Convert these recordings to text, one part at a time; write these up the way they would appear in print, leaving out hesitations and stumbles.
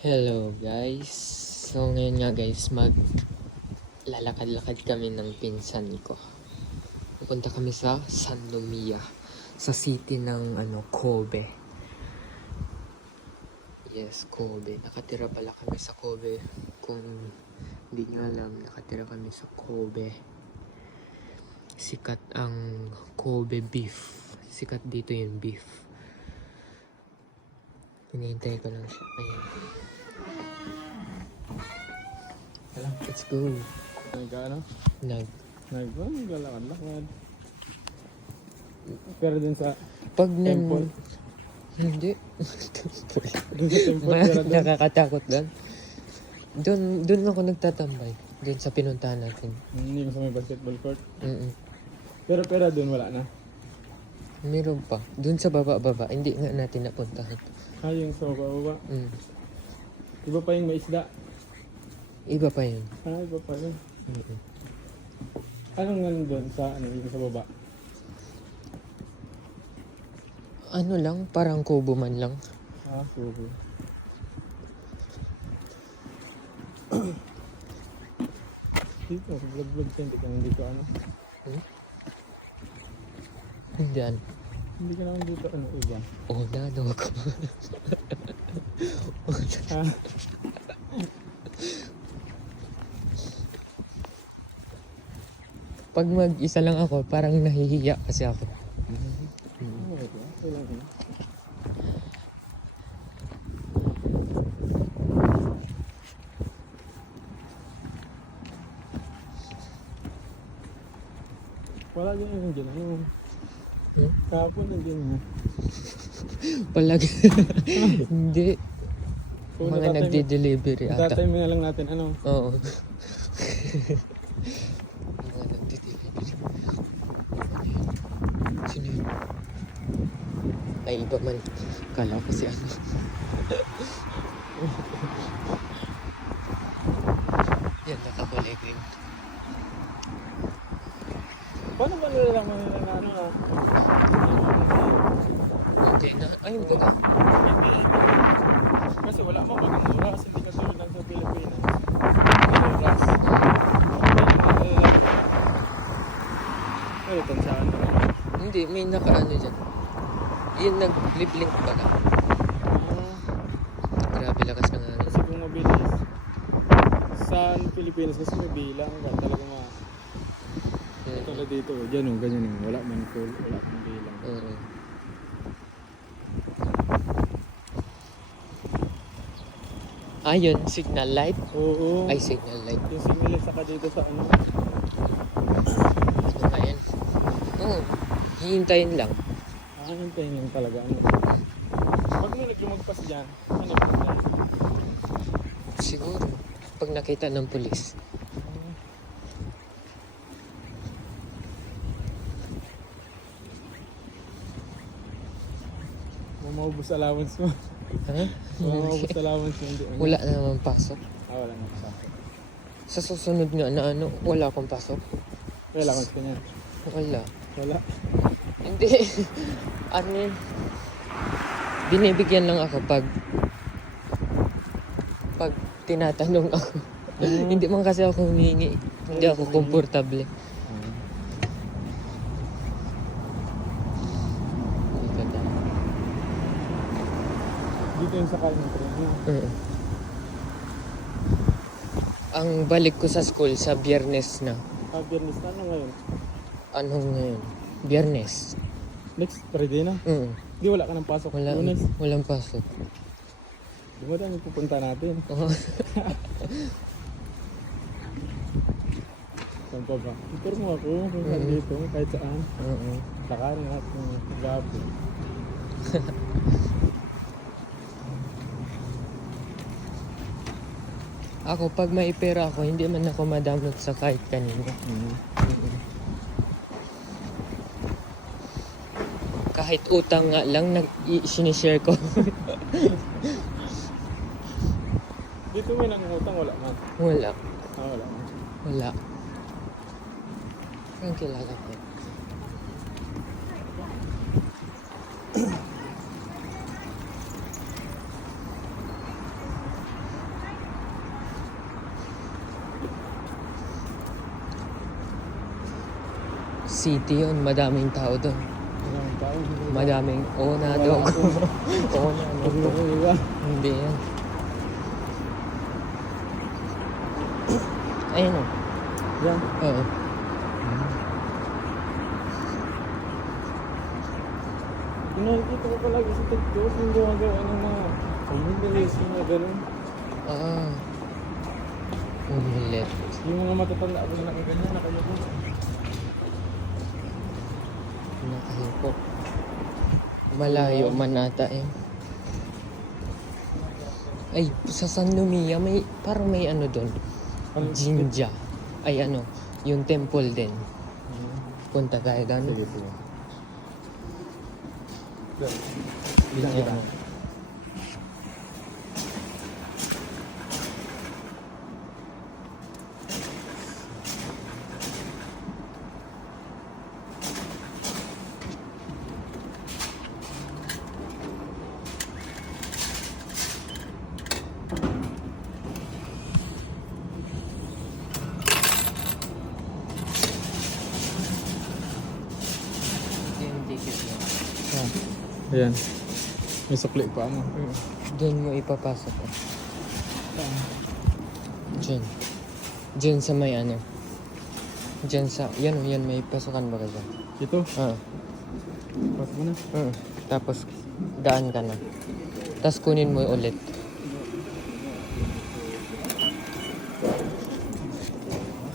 Hello guys. So ngayon nga guys, lalakad-lakad kami ng pinsan ko. Pupunta kami sa Sannomiya, sa city ng Kobe. Yes, Kobe. Nakatira pala kami sa Kobe. Kung hindi nyo alam, nakatira kami sa Kobe. Sikat ang Kobe beef. Sikat dito yung beef. Hinihintay ko lang siya. Ayan. Let's go. Naglalakad-lakad. Pero dun sa Pag temple. Hindi. Dun sa temple. Pero dun. Nakakatakot lang. Doon ako nagtatambay. Doon sa pinuntahan natin. Hindi mo sa may basketball court. Pero Pero dun wala na. meron pa. Doon sa baba-baba. Hindi nga natin napuntahan. Yung sa baba. Mm. Iba pa yung may isda. Iba pa yun. Iba pa yun. Mm-mm. Anong nandun sa yung sa baba? Ano lang, parang kubo man lang. Subo. Dito, vlog-vlog siya. Hindi ka Diyan. Hindi ka naman dito iba. Oh, nano ako. Pag mag-isa lang ako, parang nahihiya kasi ako. Okay lang yun. Wala din yung dyan. Kahapon nandiyan mo. Palagi. Hindi. So, Mga nagde-delivery ata. Tatay mo na lang natin Oo. Mga nagde-delivery. Sino yun? Ay, iba man. Kala ko si ano. Yan, nakakulay green. Paano ba nilalaman nila na Okay na. Ayun ba ka? Kasi wala mo pag-mura kasi hindi ka tulad lang sa Pilipinas. Oras. Pero tansyahan mo. Hindi, may nakaano dyan. Yun, nag-blink ba ka? Grabe lakas ng hangin. Kasi kung mabilis sa Pilipinas kasi may bilang ka talaga tulad dito, ganyan wala man full, wala man bilang. Ayun, signal light. Oo. Ay, signal light. Yung signal saka dito sa Ano ba yan? Oo, hihintayin lang. hintayin lang talaga Pag mo lumagpas dyan, ano yung plan? Siguro, pag nakita ng pulis. Maubos allowance mo. Ha? Maubos allowance mo. Hindi. Wala naman pasok. Wala na pasok. Sa susunod nga na wala akong pasok. May allowance ka niya? Wala. Wala. Hindi. Ano yun? Binibigyan lang ako pag tinatanong ako. Hindi man kasi ako humingi. Hindi ako komportable. Dito yung sakay ng train niya. Ang balik ko sa school sa Biyernes na. Biyernes na ngayon? Anong ngayon? Biyernes. Next Friday na? Di wala ka ng pasok. Lunes? Walang pasok. Di mo dahil pupunta natin. Saan pa ba? Ipur mo ako kung saan dito, kahit saan. Lakarin natin ng gabi. Ako, pag may pera ako, hindi man ako madamot sa kahit kanino. Kahit utang nga lang, sinishare ko. Dito may nangungutang, wala man. Wala. Wala man. Wala. Ang kilala ko. city yun. Madaming tao doon. Maraming tao. Madaming, oo na daw. Oo na, ano Hindi to. ko iwan. Hindi yan. Ayun o. Yan. Oo. Nakikita ko palagi sa TikTok yung gumagawa ng mga communities, yung mga ganun. Ah. Ulit. Yung mga matatanda ako na nakaganyan, nakayuko. Nakahipok. Malayo man ata eh. Ay, sa San Lumia may, parang may ano doon. Jinja. Ay ano, yung temple din. Punta tayo doon. Sige, sige. Bilang kita. Yung ticket mo. Ayan. May sukli pa mo. Doon mo ipapasok ko. Diyan. Diyan sa may ano. Diyan sa, yan o, yan, may pasukan ba ka dyan? Ito. Ah. Pasok mo na. Tapos, daan ka na. Tapos kunin mo ulit.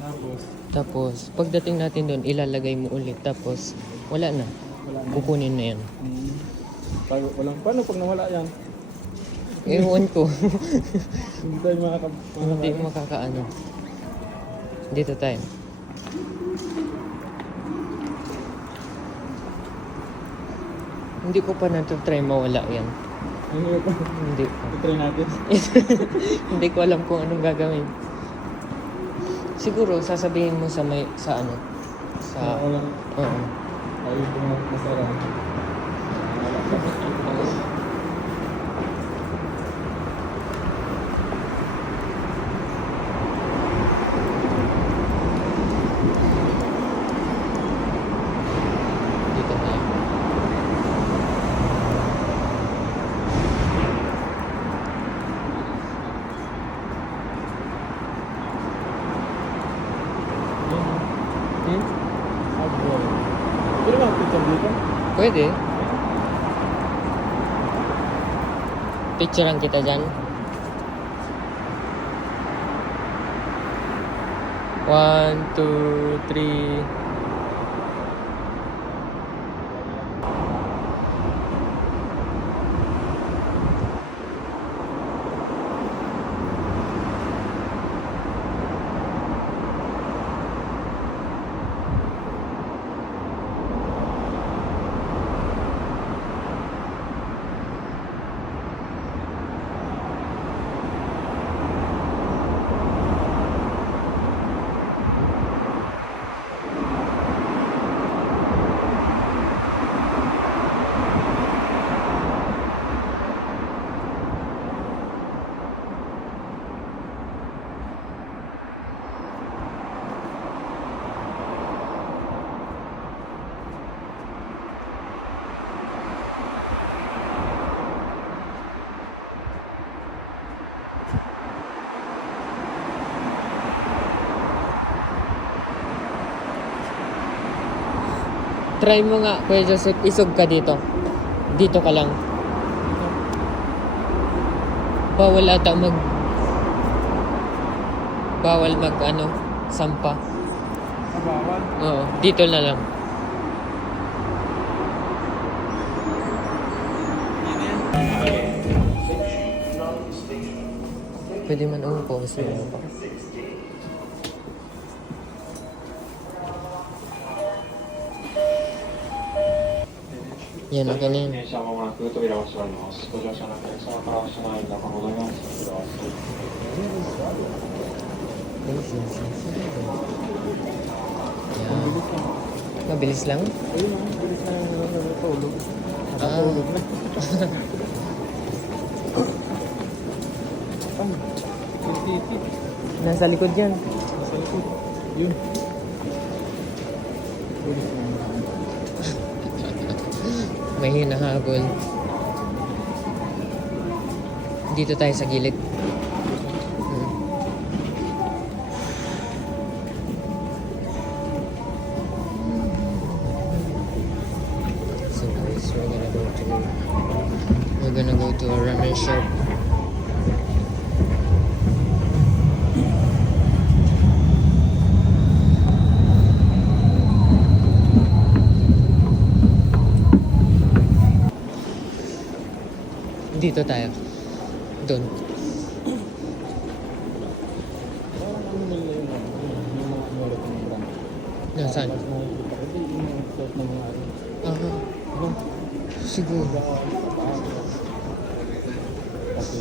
Tapos, Tapos, pagdating natin doon, ilalagay mo ulit. Tapos, wala na. wala na. Kukunin na yan. Tayo, walang, paano pag nawala yan? Ewan ko. Hindi tayo Hindi makakaano. Dito tayo. Hindi ko pa natutry mawala yan. Ano pa? Hindi pa. I-try natin. Hindi ko alam kung anong gagawin. Siguro, sasabihin mo sa may, sa ano? Sa, Wala. oo. Ayaw ko nga masara. Dito tayo. Hmm? Abroad. Pwede ba picture dito? Pwede. Picturean kita dyan. 1, 2, 3. Try mo nga, Kuya Joseph, isog ka dito. Dito ka lang. Bawal ata mag... Bawal mag ano, sampa. Bawal. Oo, dito na lang. Pwede man umupo gusto mo. Yan, okay na yan. 電車はまもなく扉を閉まります。ご乗車のお客様からお車内に中ほどにお進みください。 Yan. Mabilis lang? Ayun lang, bilis na yung natutulog. Ah. Natutulog na. Ay, yung titi. Nasa likod yan. Nasa likod. Yun. Bilis na yun. May hinahabol. Dito tayo sa gilid. So guys, we're gonna go to a ramen shop. Dito tayo. Doon. Parang ano nila yun, yung mga inulit ng brand. Nasaan? Mas makikita ko, di yung suot ng mga ano. Aha. Ano? Siguro. Kasi,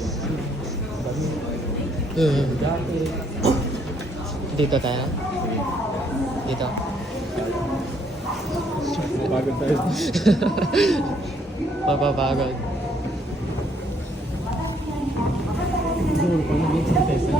dami. Dati. Dito tayo? Dito? Mapagod tayo. Mapapagod. Siguro, kung nag-iisip tayo sa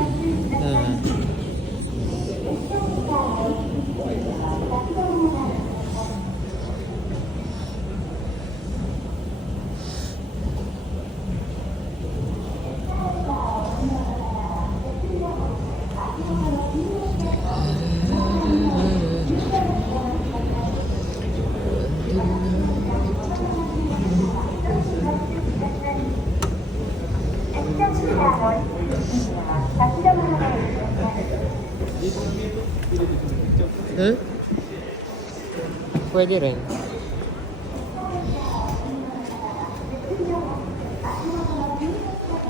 Huh? Pwede rin.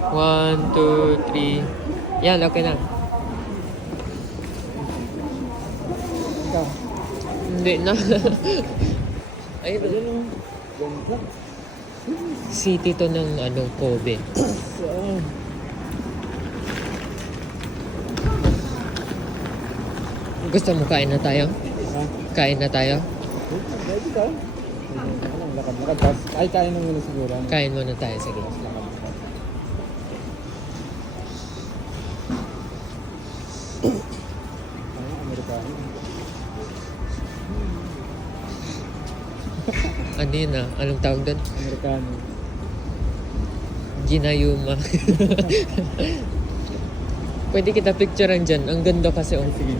One, two, three. Yan, okay na. ikaw. Hindi na. Ayun. Ayun o. Ganda. City to ng ano, Kobe. Saan? Gusto mo kain na tayo? Ha? Kain na tayo? Pwede ka. Ano, lakad-lakad. Tapos, ay, kain na muna siguro. Ano? Kain muna tayo, sige. Tapos lakad-lakad. Ano, Amerikano. Ano yun ah? Anong tawag doon? Amerikano. Ginayuma. Pwede kita picturean dyan. Ang ganda kasi. Oh. Sige.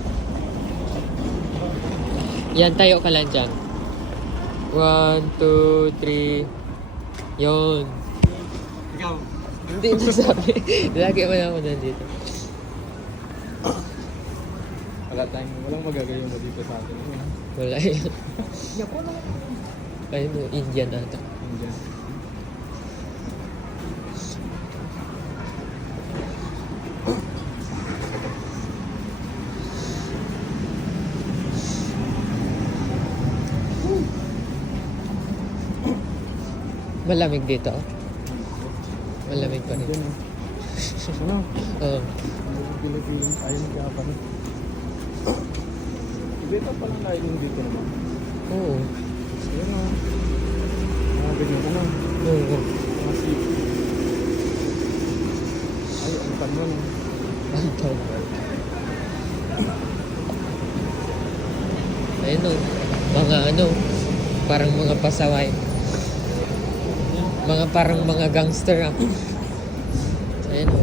Yan, tayo ka lang dyan. 1, 2, 3. Yun. Ikaw. Hindi na sabi. Lagi mo na ako nandito. Walang magagayon mo dito sa atin. Wala yun. Yapo na. Ayun, no, Indian ata. Indian. Malamig dito. Malamig pa rin. Indian. Ano? Oo. Pilipiling tayo ng Japan. Dito pa lang tayo dito naman. Oo. Ayun o. Mga ganyan ano. Oo. Mga seafood. Ay, ang tanong. Ang tawag. Ayun o. Mga ano. Parang mga pasaway. Mga parang mga gangster ah. Ayun o.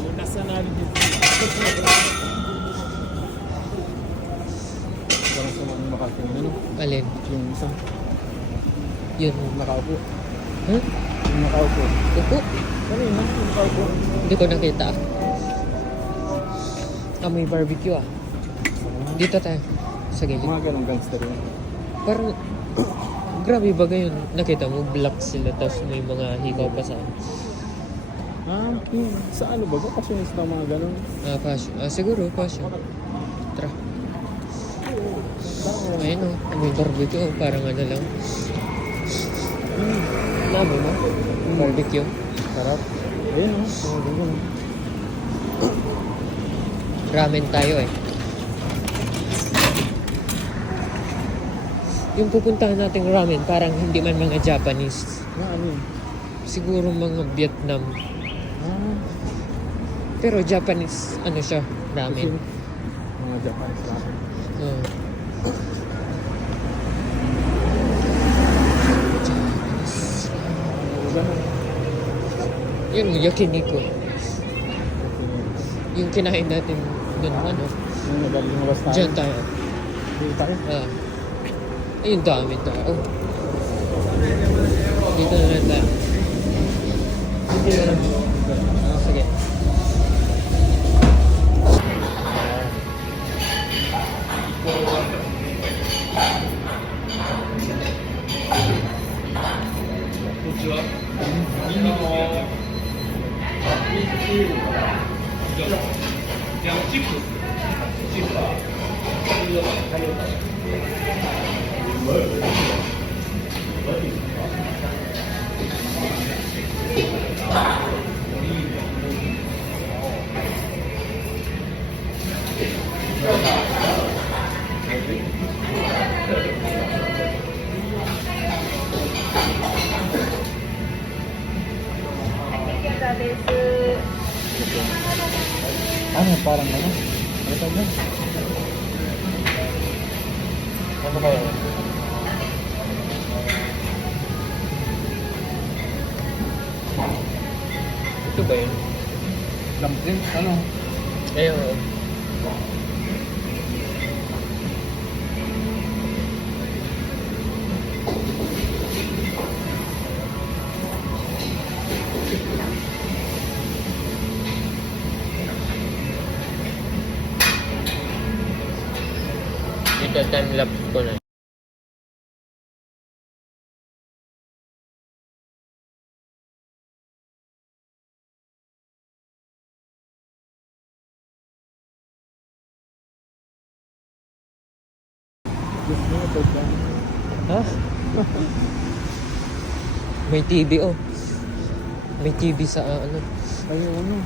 Lunas na namin dito. Parang sa mga Makati ano. Alin? Yung isa. Yun. Nakaupo. Huh? Yung nakaupo. Upo? Ano yun? Yung nakaupo. Hindi ko nakita. May barbecue ah. Dito tayo. Sa gilid. Mga ganong gangster yun. Parang, grabe ba yun? Nakita mo, black sila, tapos may mga hikaw pa sa Yun. Sa ano ba? Kasi yung sa mga ganon. fashion. Siguro, fashion. Tara. Ayun o, may barbecue. Parang ano lang. Labo mo? Barbecue. Sarap. Ayun o. Mga ganon. Ramen tayo eh. Yung pupuntahan nating ramen, parang hindi man mga Japanese. Ano yun? Siguro mga Vietnam. Pero Japanese, ano siya, ramen. Mga Japanese ramen. Hmm. Japanese. Yun, yakiniku. Yung kinain natin dun, ano, Yung nagaling lumabas tayo. dyan tayo. Dito tayo. Ayun, dami tayo. Dito na lang tayo. Dito na lang. Sige. Ano, parang ano? Ano tawag yan? Ano ba yan? Ito ba yun? Dumpling? Ano? Ayun. Ito time lapse ko na. Gusto nyo ito ba? Ha? May TV oh. May TV sa ano. Ayun, ano?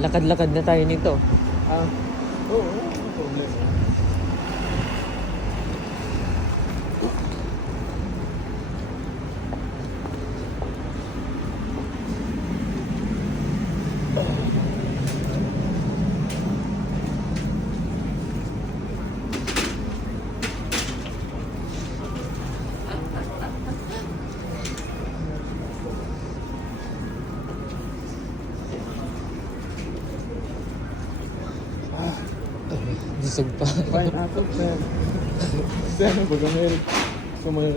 Lakad-lakad na tayo nito. Ah, oo, no problem. Busog pa. Pineapple, sir. Kasi ano, baga meron. So, may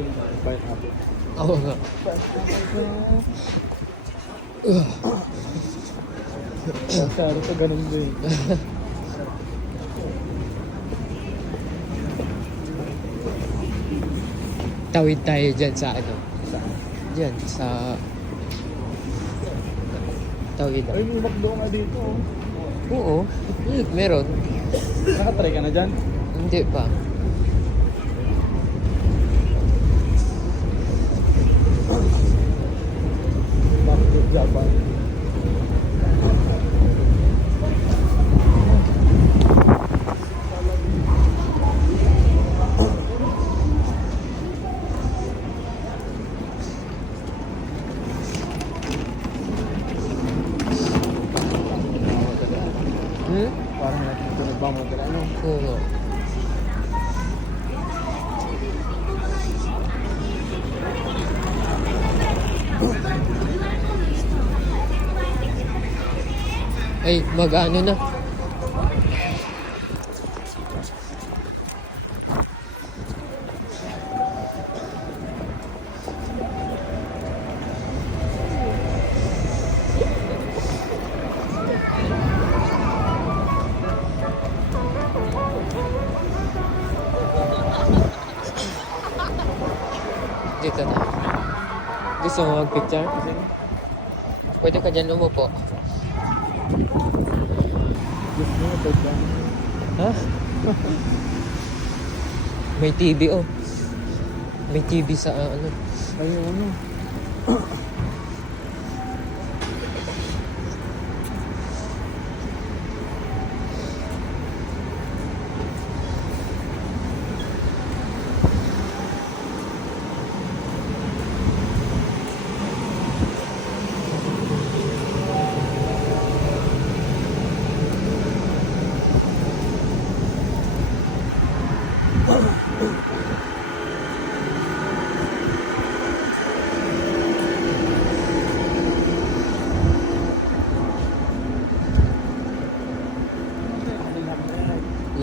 pineapple. Oo nga. Saro pa ganun din. Tawid tayo dyan sa ano. Dyan sa... Tawid. Ay, may McDo nga dito. Oh. Oo. Meron. Nakatry ka na dyan? Hindi pa. Bakit Japan? Hmm? Parang nakikita nagmamadala, no? Oo nga. Ay, mag-ano na. Dito na. Gusto mo mag-picture? Pwede ka dyan umupo. Gusto mo ito dyan? Ha? May TV oh. May TV sa ano. Ayun ano.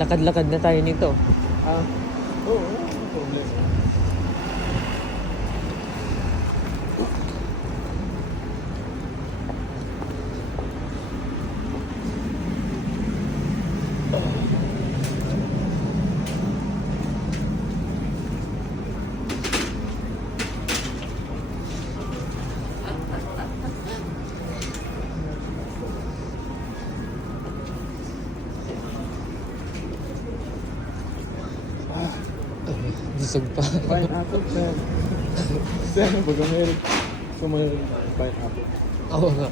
Lakad-lakad na tayo nito. Ah, oo, no problem. Busog pa. Pineapple, sir. Sir, baga meron. So, may pineapple. Oo nga.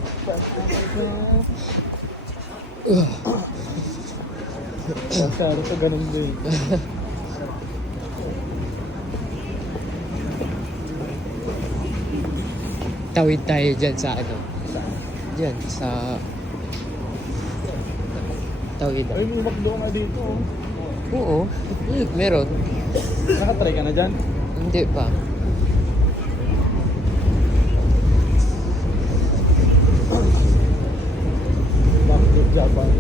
Sir, ito ganun din. Tawid tayo dyan sa ano. Dyan sa... Tawid. Ay, may makdo nga dito. Oh. Oo. Meron. Nakatry ka na dyan? Hindi pa. Bakit Japan?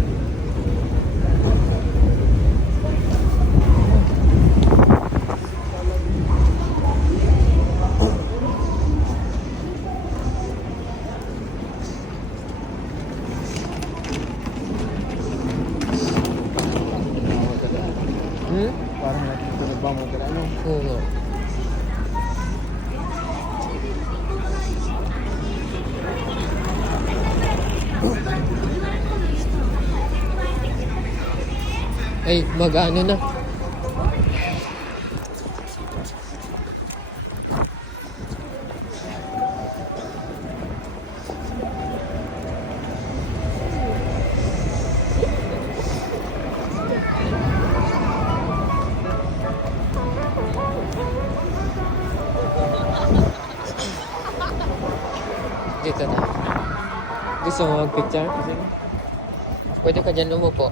Hmm? Parang natin ito nagmamadala, ano? Oo nga. Ay, mag-ano na. Dito na. Gusto mo mag-picture? Pwede ka dyan umupo.